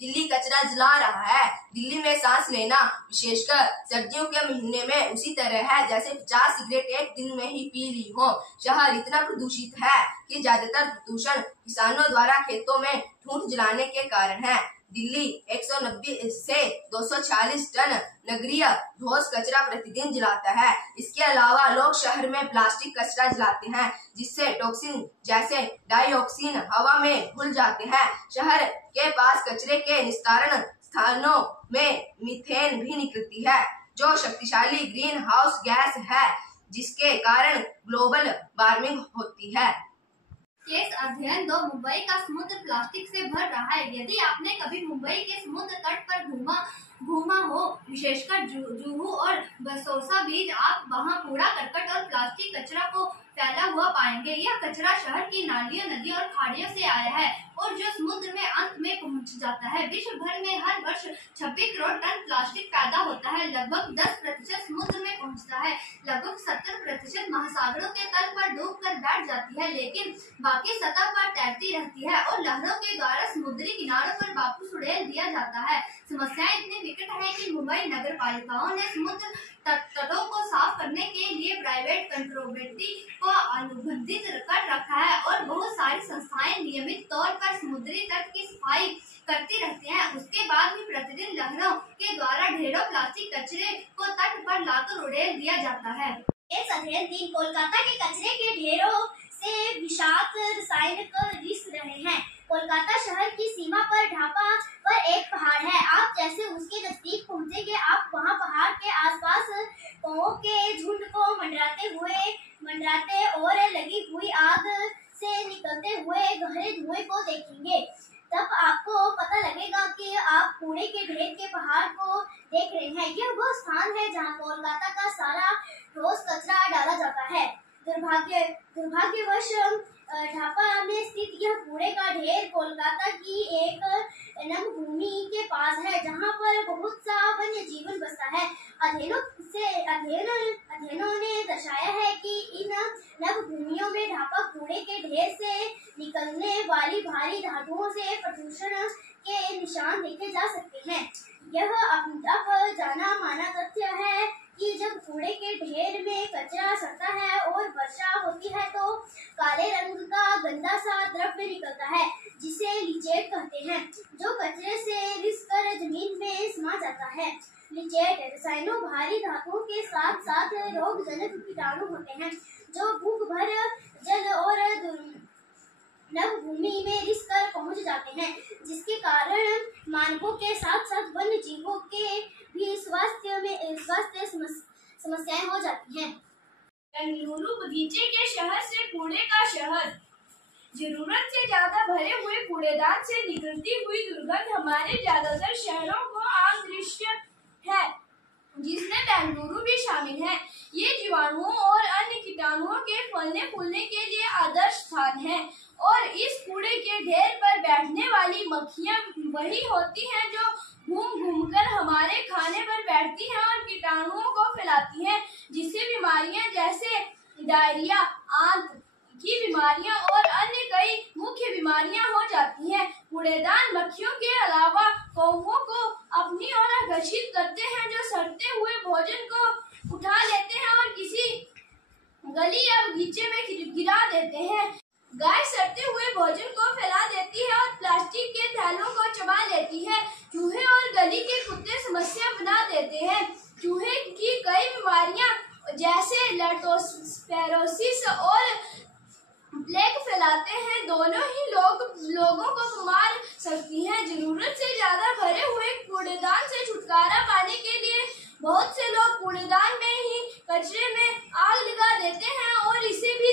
दिल्ली कचरा जला रहा है। दिल्ली में सांस लेना, विशेषकर सर्दियों के महीने में, उसी तरह है जैसे 50 सिगरेट एक दिन में ही पी ली हो। शहर इतना प्रदूषित है कि ज्यादातर प्रदूषण किसानों द्वारा खेतों में ठूंठ जलाने के कारण है। दिल्ली 190 से 246 टन नगरीय ठोस कचरा प्रतिदिन जलाता है। इसके अलावा लोग शहर में प्लास्टिक कचरा जलाते हैं, जिससे टॉक्सिन जैसे डाइऑक्सिन हवा में घुल जाते हैं। शहर के पास कचरे के निस्तारण स्थानों में मीथेन भी निकलती है, जो शक्तिशाली ग्रीन हाउस गैस है, जिसके कारण ग्लोबल वार्मिंग होती है। केस अध्ययन 2 मुंबई का समुद्र प्लास्टिक से भर रहा है। यदि आपने कभी मुंबई के समुद्र तट पर घूमा हो, विशेषकर जुहू और बसोसा बीच, आप वहां कूड़ा करकट और प्लास्टिक कचरा को फैला हुआ पाएंगे। यह कचरा शहर की नालियों, नदियों और खाड़ियों से आया है और जो समुद्र में अंत में पहुंच जाता है। विश्व भर में हर वर्ष 26 करोड़ टन प्लास्टिक पैदा होता है। लगभग 10% समुद्र में पहुंचता है। लगभग 70% महासागरों के तल पर डूब कर बैठ जाती है, लेकिन बाकी सतह पर तैरती रहती है और लहरों के द्वारा समुद्री किनारों पर वापस उड़ेल दिया जाता है। समस्याएं इतनी विकट है कि मुंबई नगर पालिकाओं ने समुद्र तटों को साफ करने के लिए प्राइवेट कंट्रोवर्सी को अनुबंधित कर रखा है और बहुत सारी संस्थाएं नियमित तौर पर समुद्री तट की सफाई करती रहती हैं। उसके बाद भी प्रतिदिन लहरों के द्वारा ढेरों प्लास्टिक कचरे को तट पर लाकर उड़ेल दिया जाता है। इस अध्ययन 3 कोलकाता के कचरे के ढेरों से विषाक्त रसायन रिस रहे हैं। कोलकाता शहर की सीमा पर ढापा पर एक पहाड़ है। आप जैसे उसके नजदीक पहुंचेंगे, आप वहां पहाड़ के आसपास कौओं के झुंड को मंडराते और लगी हुई आग से निकलते हुए गहरे धुएं को देखेंगे। तब आपको पता लगेगा कि आप कूड़े के ढेर के पहाड़ को देख रहे हैं। यह वो स्थान है जहां कोलकाता का सारा ठोस कचरा डाला जाता है। दुर्भाग्यवश ढापा में स्थित यह कूड़े का ढेर कोलकाता की एक नम भूमि के पास है, जहां पर बहुत सा वन्य जीवन बसता है। अध्ययनों ने दर्शाया है कि इन नम भूमियों में ढापा कूड़े के ढेर से निकलने वाली भारी धातुओं से प्रदूषण के निशान देखे जा सकते हैं। यह अब जाना माना तथ्य है कि जब कूड़े के ढेर में कचरा सड़ता है और वर्षा होती है तो काले रंग का गंदा सा द्रव्य निकलता है, जिसे लीचेट कहते हैं, जो कचरे से रिस कर जमीन में समा जाता है। लीचेट रसायनों, भारी धातुओं के साथ साथ रोगजनक कीटाणु होते हैं, जो भूख भर जल और नम भूमि में रिस कर पहुंच जाते हैं, जिसके कारण मानवों के साथ साथ वन्य जीवों के भी स्वास्थ्य समस्याएं हो जाती हैं। बेंगलुरु बगीचे के शहर से कूड़े का शहर। जरूरत से ज्यादा भरे हुए कूड़ेदान से निकलती हुई दुर्गंध हमारे ज्यादातर शहरों को आम दृश्य है, जिसमें बेंगलुरु भी शामिल है। ये जीवाणुओं और अन्य कीटाणुओं के फलने फूलने के लिए आदर्श स्थान है और इस कूड़े के ढेर पर बैठने वाली मक्खियां वही होती हैं जो घूम घूमकर हमारे खाने पर बैठती हैं और कीटाणुओं को फैलाती हैं, जिससे बीमारियां जैसे डायरिया, आंत की बीमारियां और अन्य कई मुख्य बीमारियां हो जाती हैं। कूड़ेदान मक्खियों के अलावा कौवों को अपनी ओर आकर्षित करते हैं, जो सड़ते हुए भोजन को उठा लेते हैं और किसी गली या बगीचे में गिरा देते हैं। गाय सड़ते हुए भोजन को फैला देती है और प्लास्टिक के थैलों को चबा लेती है। चूहे और गली के कुत्ते समस्या बना देते हैं। चूहे की कई बीमारियां जैसे लेप्टोस्पायरोसिस और प्लेग फैलाते हैं, दोनों ही लोगों को मार सकती हैं। जरूरत से ज्यादा भरे हुए कूड़ेदान से छुटकारा पाने के लिए बहुत से लोग कूड़ेदान में ही कचरे में आग लगा देते हैं और इसे भी